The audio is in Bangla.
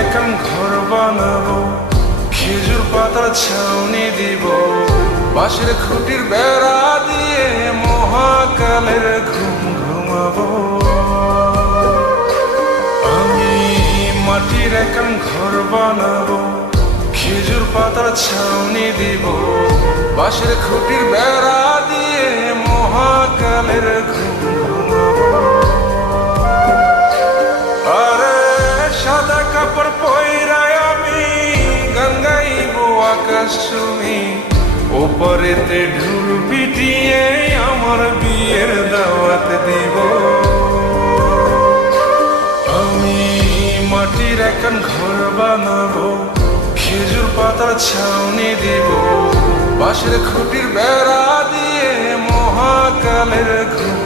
এখন ঘর বানাবো, খেজুর পাতার ছাউনি দিব, বাঁশের খুঁটির বেড়া দিয়ে মহাকালের ঘুম ঘুমাবো। আমি মাটির এখন ঘর বানাবো, খেজুর পাতার ছাউনি দিব, বাঁশের খুঁটির বেড়া দিয়ে মহাকালের ঘুম ঘুমাবো। আরে সাদা কাপড় পয়রায় আমি গান গাইবো আকাশ চুমি, ওপরেতে ঢোল পিটিয়ে আমার বিয়ের দাওয়াত দিব। আমি মাটির এখন ঘর বানাবো, খেজুর পাতার ছাউনি দিব, বাঁশের খুঁটির বেড়া দিয়ে মহাকালের ঘুম